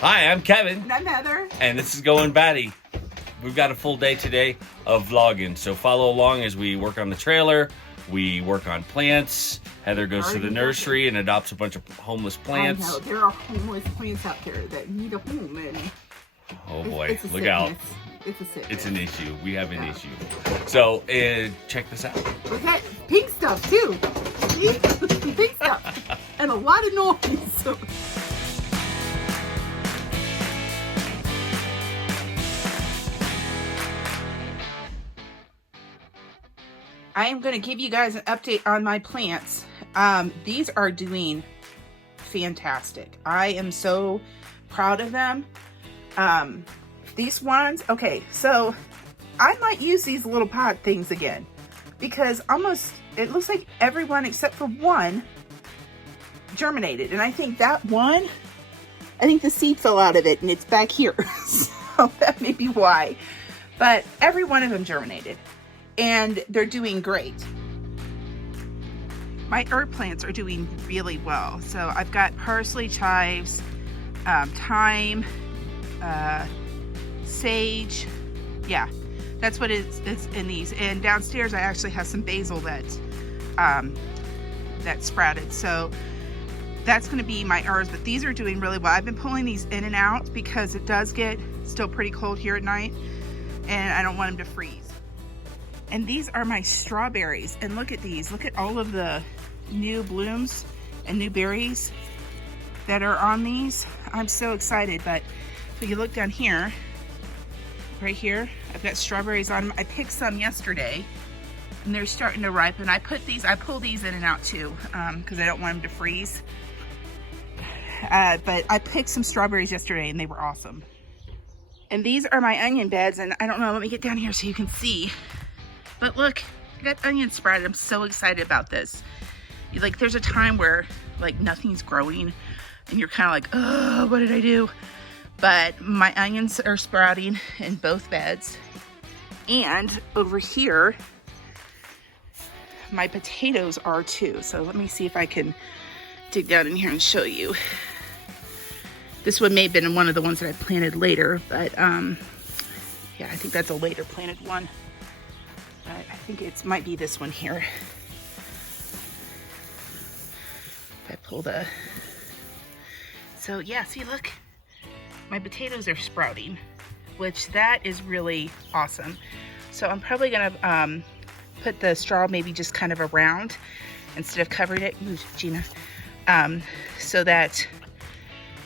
Hi, I'm Kevin. And I'm Heather. And this is Going Batty. We've got a full day today of vlogging, so follow along as we work on the trailer, we work on plants. Heather goes to the nursery and adopts a bunch of homeless plants. I know, there are homeless plants out there that need a home, and oh boy, look out. It's a sickness. It's an issue. We have an issue. So, check this out. What's that? Pink stuff, too. See? Pink stuff. And a lot of noise. I am going to give you guys an update on my plants. These are doing fantastic. I am so proud of them. These ones, okay, so I might use these little pot things again because it looks like everyone except for one germinated. And I think that one, I think the seed fell out of it and it's back here. So that may be why. But every one of them germinated. And they're doing great. My herb plants are doing really well. So I've got parsley, chives, thyme, sage. Yeah, that's what it's in these. And downstairs I actually have some basil that sprouted. So that's going to be my herbs, but these are doing really well. I've been pulling these in and out because it does get still pretty cold here at night and I don't want them to freeze. And these are my strawberries. And look at these. Look at all of the new blooms and new berries that are on these. I'm so excited. But if you look down here, right here, I've got strawberries on them. I picked some yesterday and they're starting to ripen. I pull these in and out too because I don't want them to freeze. But I picked some strawberries yesterday and they were awesome. And these are my onion beds. And I don't know, let me get down here so you can see. But look, I got onions sprouted. I'm so excited about this. Like, there's a time where like nothing's growing and you're kind of like, oh, what did I do? But my onions are sprouting in both beds. And over here, my potatoes are too. So let me see if I can dig down in here and show you. This one may have been one of the ones that I planted later, but yeah, I think that's a later planted one. I think it might be this one here. If I pull so yeah, see, look, my potatoes are sprouting, which that is really awesome. So I'm probably gonna put the straw maybe just kind of around instead of covering it. Ooh, Gina, so that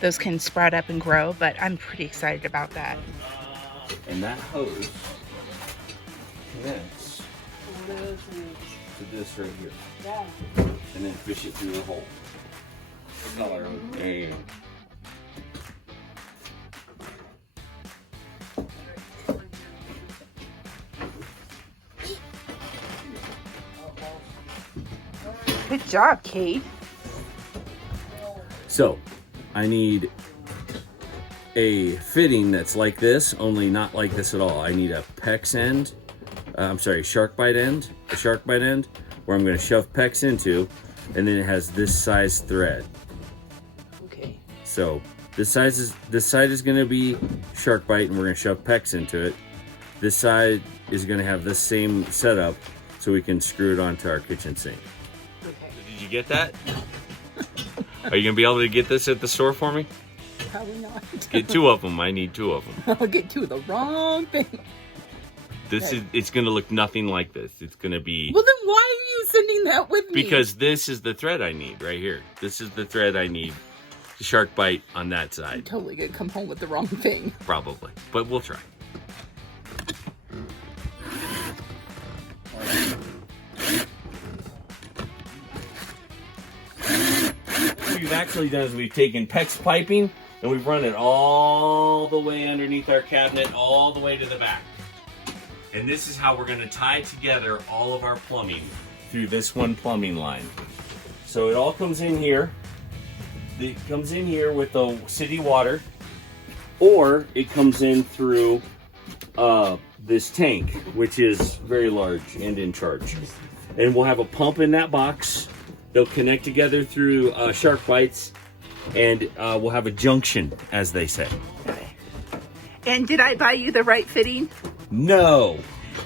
those can sprout up and grow. But I'm pretty excited about that. And that hose connects to this right here. Yeah. And then fish it through the hole. Color. There you go. Good job, Kate. So, I need a fitting that's like this, only not like this at all. I need a PEX end. Shark bite end, a shark bite end, where I'm going to shove PEX into, and then it has this size thread. Okay. So this side is going to be shark bite, and we're going to shove PEX into it. This side is going to have this same setup, so we can screw it onto our kitchen sink. Okay. Did you get that? Are you going to be able to get this at the store for me? Probably not. Get two of them. I need two of them. I'll get two of the wrong thing. It's going to look nothing like this. It's going to be... Well, then why are you sending that with me? Because this is the thread I need right here. This is the thread I need. The shark bite on that side. I'm totally going to come home with the wrong thing. Probably. But we'll try. What we've actually done is we've taken PEX piping and we've run it all the way underneath our cabinet, all the way to the back. And this is how we're going to tie together all of our plumbing through this one plumbing line. So it all comes in here. It comes in here with the city water, or it comes in through this tank, which is very large and in charge. And we'll have a pump in that box. They'll connect together through shark bites, and we'll have a junction, as they say. Okay. And did I buy you the right fitting? No.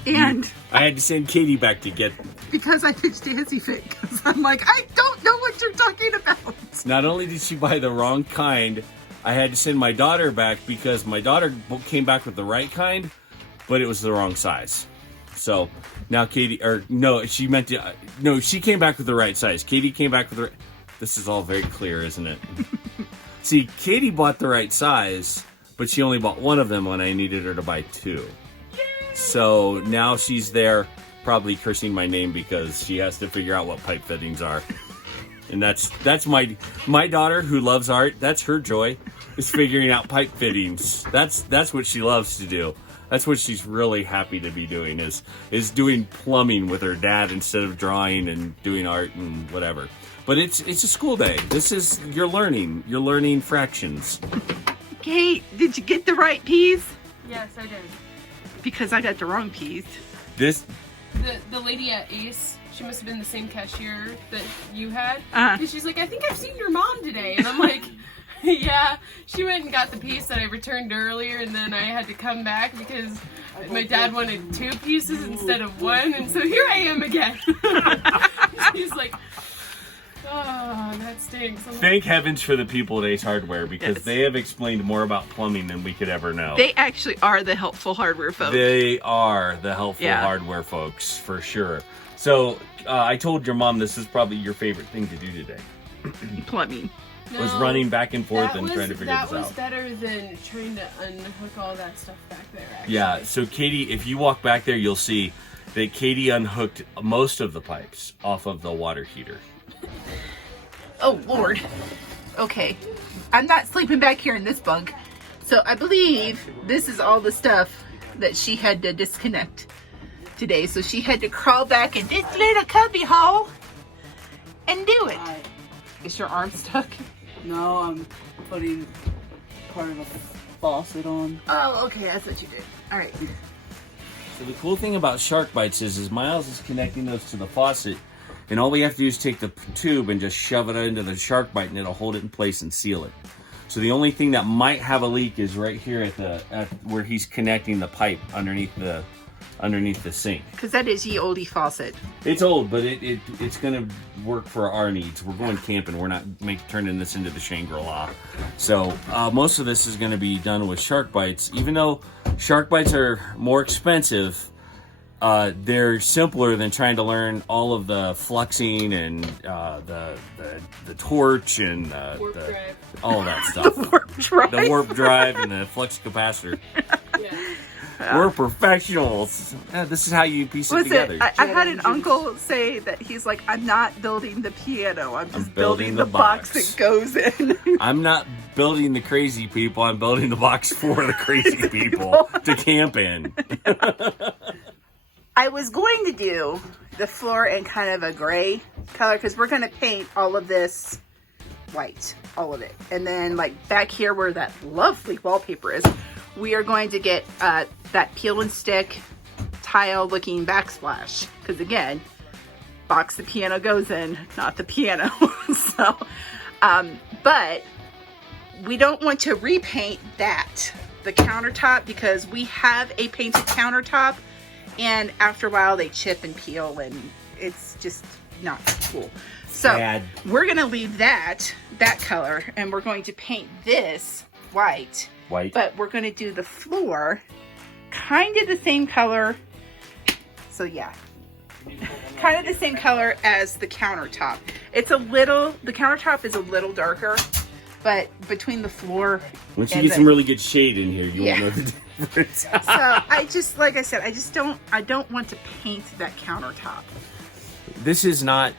And I had to send Katie back to get. Because I pitched a hissy fit, because I'm like, I don't know what you're talking about. Not only did she buy the wrong kind, I had to send my daughter back because my daughter came back with the right kind, but it was the wrong size. So now Katie, or no, she meant to, no, she came back with the right size. Katie came back with the right, this is all very clear, isn't it? See, Katie bought the right size, but she only bought one of them when I needed her to buy two. So now she's there probably cursing my name because she has to figure out what pipe fittings are. And that's my daughter who loves art. That's her joy, is figuring out pipe fittings. That's what she loves to do. That's what she's really happy to be doing is doing plumbing with her dad instead of drawing and doing art and whatever. But it's a school day. This is you're learning fractions. Kate, did you get the right peas? Yes, I did. Because I got the wrong peas. This The lady at Ace, she must have been the same cashier that you had. Uh-huh. And she's like, I think I've seen your mom today. And I'm like, yeah. She went and got the piece that I returned earlier, and then I had to come back because my dad wanted 2 pieces instead of 1. And so here I am again. She's like, oh, that stinks. Thank heavens for the people at Ace Hardware because Yes. they have explained more about plumbing than we could ever know. They actually are the helpful hardware folks. They are the helpful Yeah. hardware folks for sure. So I told your mom this is probably your favorite thing to do today. Plumbing. Was running back and forth that and was, trying to figure that this out. was better than trying to unhook all that stuff back there, actually. Yeah, so Katie, if you walk back there, you'll see that Katie unhooked most of the pipes off of the water heater. Oh, Lord. Okay. I'm not sleeping back here in this bunk. So I believe this is all the stuff that she had to disconnect today. So she had to crawl back in this little cubby hole and do it. Is your arm stuck? No, I'm putting part of a faucet on. Oh, okay. That's what you did. All right. So the cool thing about shark bites is Miles is connecting those to the faucet, and all we have to do is take the tube and just shove it into the shark bite, and it'll hold it in place and seal it. So the only thing that might have a leak is right here at where he's connecting the pipe underneath the sink. Because that is ye oldie faucet. It's old, but it's gonna work for our needs. We're going camping. We're not turning this into the Shangri-La. So most of this is gonna be done with shark bites. Even though shark bites are more expensive, they're simpler than trying to learn all of the fluxing and the torch and all of that stuff. The warp drive. The warp drive and the flux capacitor. Yeah. We're professionals. This is how you piece it Was together. it? I had an uncle say that he's like, I'm not building the piano. I'm just building the box that goes in. I'm not building the crazy people. I'm building the box for the crazy people to camp in. I was going to do the floor in kind of a gray color because we're going to paint all of this white, all of it. And then like back here where that lovely wallpaper is, we are going to get that peel and stick tile looking backsplash. Because again, box the piano goes in, not the piano. So, but we don't want to repaint the countertop, because we have a painted countertop, and after a while they chip and peel and it's just not cool. So Bad. we're gonna leave that color, and we're going to paint this white. White. But we're gonna do the floor kind of the same color. So yeah, kind of the same color as the countertop. The countertop is a little darker, but between the floor Once you and get some really good shade in here, you won't know the difference. so I just, like I said, I don't want to paint that countertop. This is not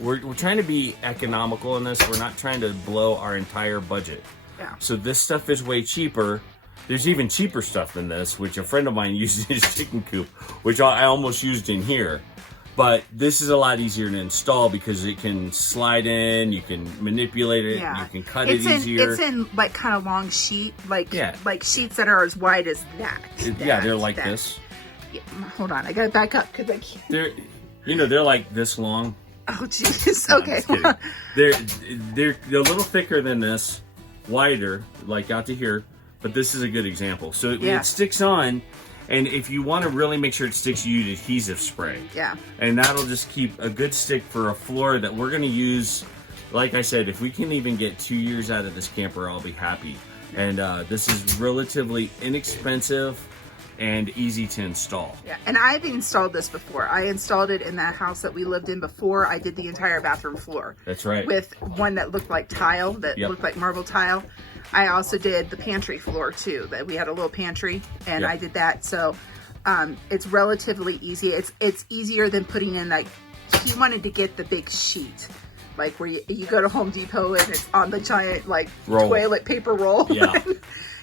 we're trying to be economical in this. We're not trying to blow our entire budget. Yeah. So this stuff is way cheaper. There's even cheaper stuff than this, which a friend of mine used in his chicken coop, which I almost used in here. But this is a lot easier to install because it can slide in, you can manipulate it, you can cut it easier. It's in like kind of long sheet, like sheets that are as wide as that. They're like this. Yeah, hold on, I gotta back up because I can't. They're like this long. Oh, jeez. No, I'm Okay. just kidding. They're a little thicker than this, wider, like out to here, but this is a good example. So Yeah. it sticks on, and if you want to really make sure it sticks, you use adhesive spray. Yeah. And that'll just keep a good stick for a floor that we're going to use. Like I said, if we can even get 2 years out of this camper, I'll be happy. And this is relatively inexpensive and easy to install. Yeah, and I've installed this before. I installed it in that house that we lived in before. I did the entire bathroom floor. That's right. With one that looked like tile, that Yep. looked like marble tile. I also did the pantry floor too, that we had a little pantry, and Yep. I did that. So it's relatively easy. It's easier than putting in, like, he wanted to get the big sheet. Like where you go to Home Depot and it's on the giant, like, Roll. toilet paper roll. Yeah.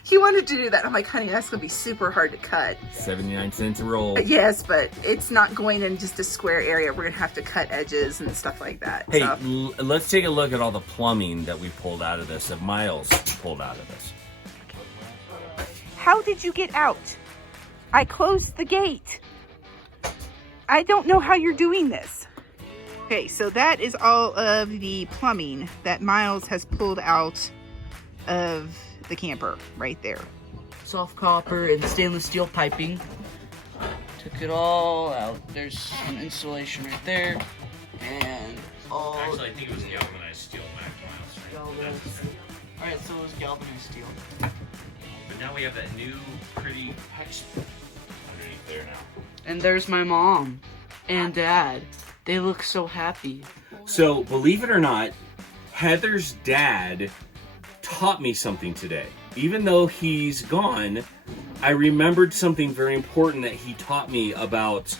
He wanted to do that. I'm like, honey, that's going to be super hard to cut. 79 cents a roll. Yes, but it's not going in just a square area. We're going to have to cut edges and stuff like that. Hey, So, let's take a look at all the plumbing that we pulled out of this, that Miles pulled out of this. how did you get out? I closed the gate. I don't know how you're doing this. Okay, so that is all of the plumbing that Miles has pulled out of the camper right there. Soft copper and stainless steel piping. Took it all out. There's some insulation right there. And all Actually, I think it was galvanized steel back, Miles. galvanized. Alright, so it was galvanized steel. But now we have that new, pretty hex underneath there now. And there's my mom and dad. They look so happy. So, believe it or not, Heather's dad taught me something today. Even though he's gone, I remembered something very important that he taught me about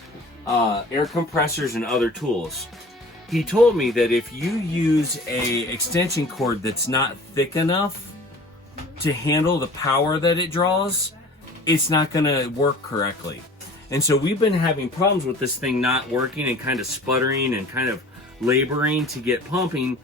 air compressors and other tools. He told me that if you use a extension cord that's not thick enough to handle the power that it draws, it's not going to work correctly. And so we've been having problems with this thing not working and kind of sputtering and kind of laboring to get pumping.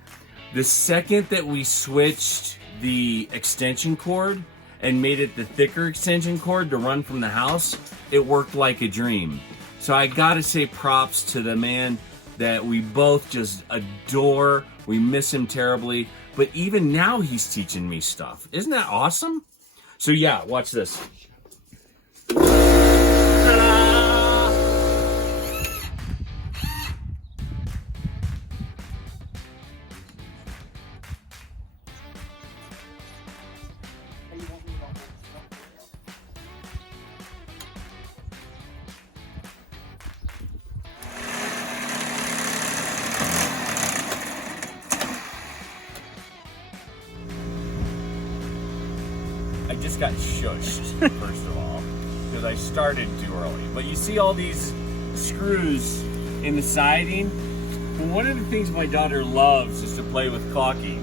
The second that we switched the extension cord and made it the thicker extension cord to run from the house, it worked like a dream. So I gotta say props to the man that we both just adore. We miss him terribly, but even now he's teaching me stuff. Isn't that awesome? So yeah, watch this. I just got shushed, first of all, because I started too early. But you see all these screws in the siding? Well, one of the things my daughter loves is to play with caulking.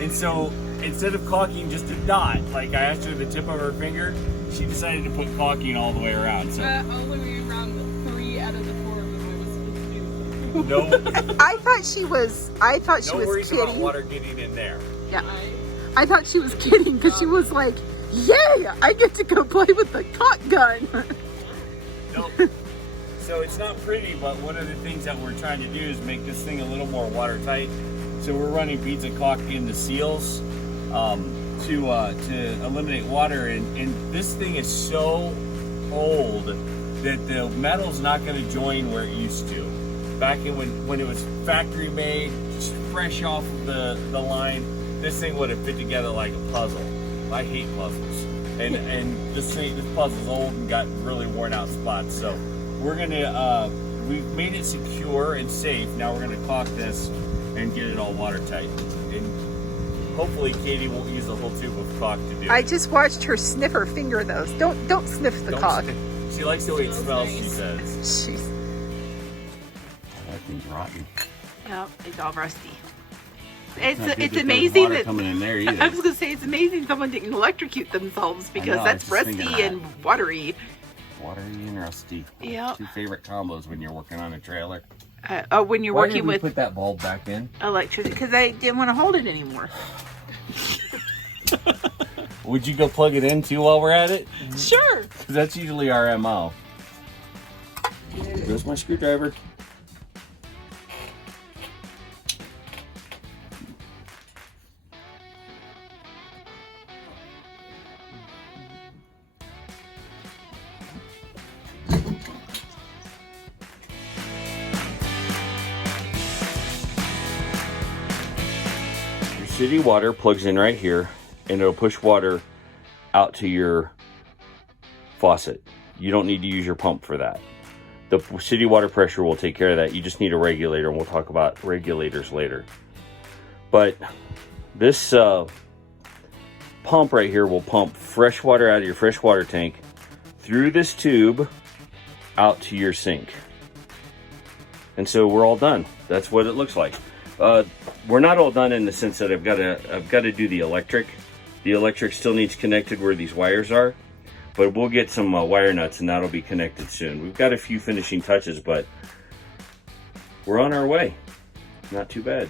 And so instead of caulking just a dot, like I asked her the tip of her finger, she decided to put caulking all the way around. So Only around the 3 out of the 4 of them I was supposed to do. no, I thought she was no worries about kidding. water getting in there. Yeah. I thought she was kidding because she was like, yay, I get to go play with the caulk gun. Nope. So it's not pretty, but one of the things that we're trying to do is make this thing a little more watertight. So we're running beads of caulk in the seals to eliminate water. And this thing is so old that the metal's not going to join where it used to. Back in when it was factory made, just fresh off of the line, this thing would have fit together like a puzzle. I hate puzzles, and this puzzle's old and got really worn out spots. So we're gonna we've made it secure and safe. Now we're gonna caulk this and get it all watertight. And hopefully Katie won't use the whole tube of caulk to do it. I just watched her sniff her finger those. Don't sniff the Don't caulk. She likes the way it smells. She Nice. says. Jeez. That thing's rotten. Yep, it's all rusty. Not good It's that amazing there's water that coming in there I either. was gonna say it's amazing someone didn't electrocute themselves because know, I that's was just thinking rusty that. and watery. Watery and rusty. Yep. Two favorite combos when you're working on a trailer. When you're Why working did we with put that bulb back in? electricity, because I didn't want to hold it anymore. Would you go plug it in too while we're at it? Sure. 'Cause that's usually our MO. There's my screwdriver. city water plugs in right here, and it'll push water out to your faucet. You don't need to use your pump for that. The city water pressure will take care of that. You just need a regulator, and we'll talk about regulators later. But this pump right here will pump fresh water out of your fresh water tank through this tube out to your sink. And so we're all done. That's what it looks like. We're not all done in the sense that I've got to do the electric. The electric still needs connected where these wires are, but we'll get some wire nuts and that'll be connected soon. We've got a few finishing touches, but we're on our way. Not too bad.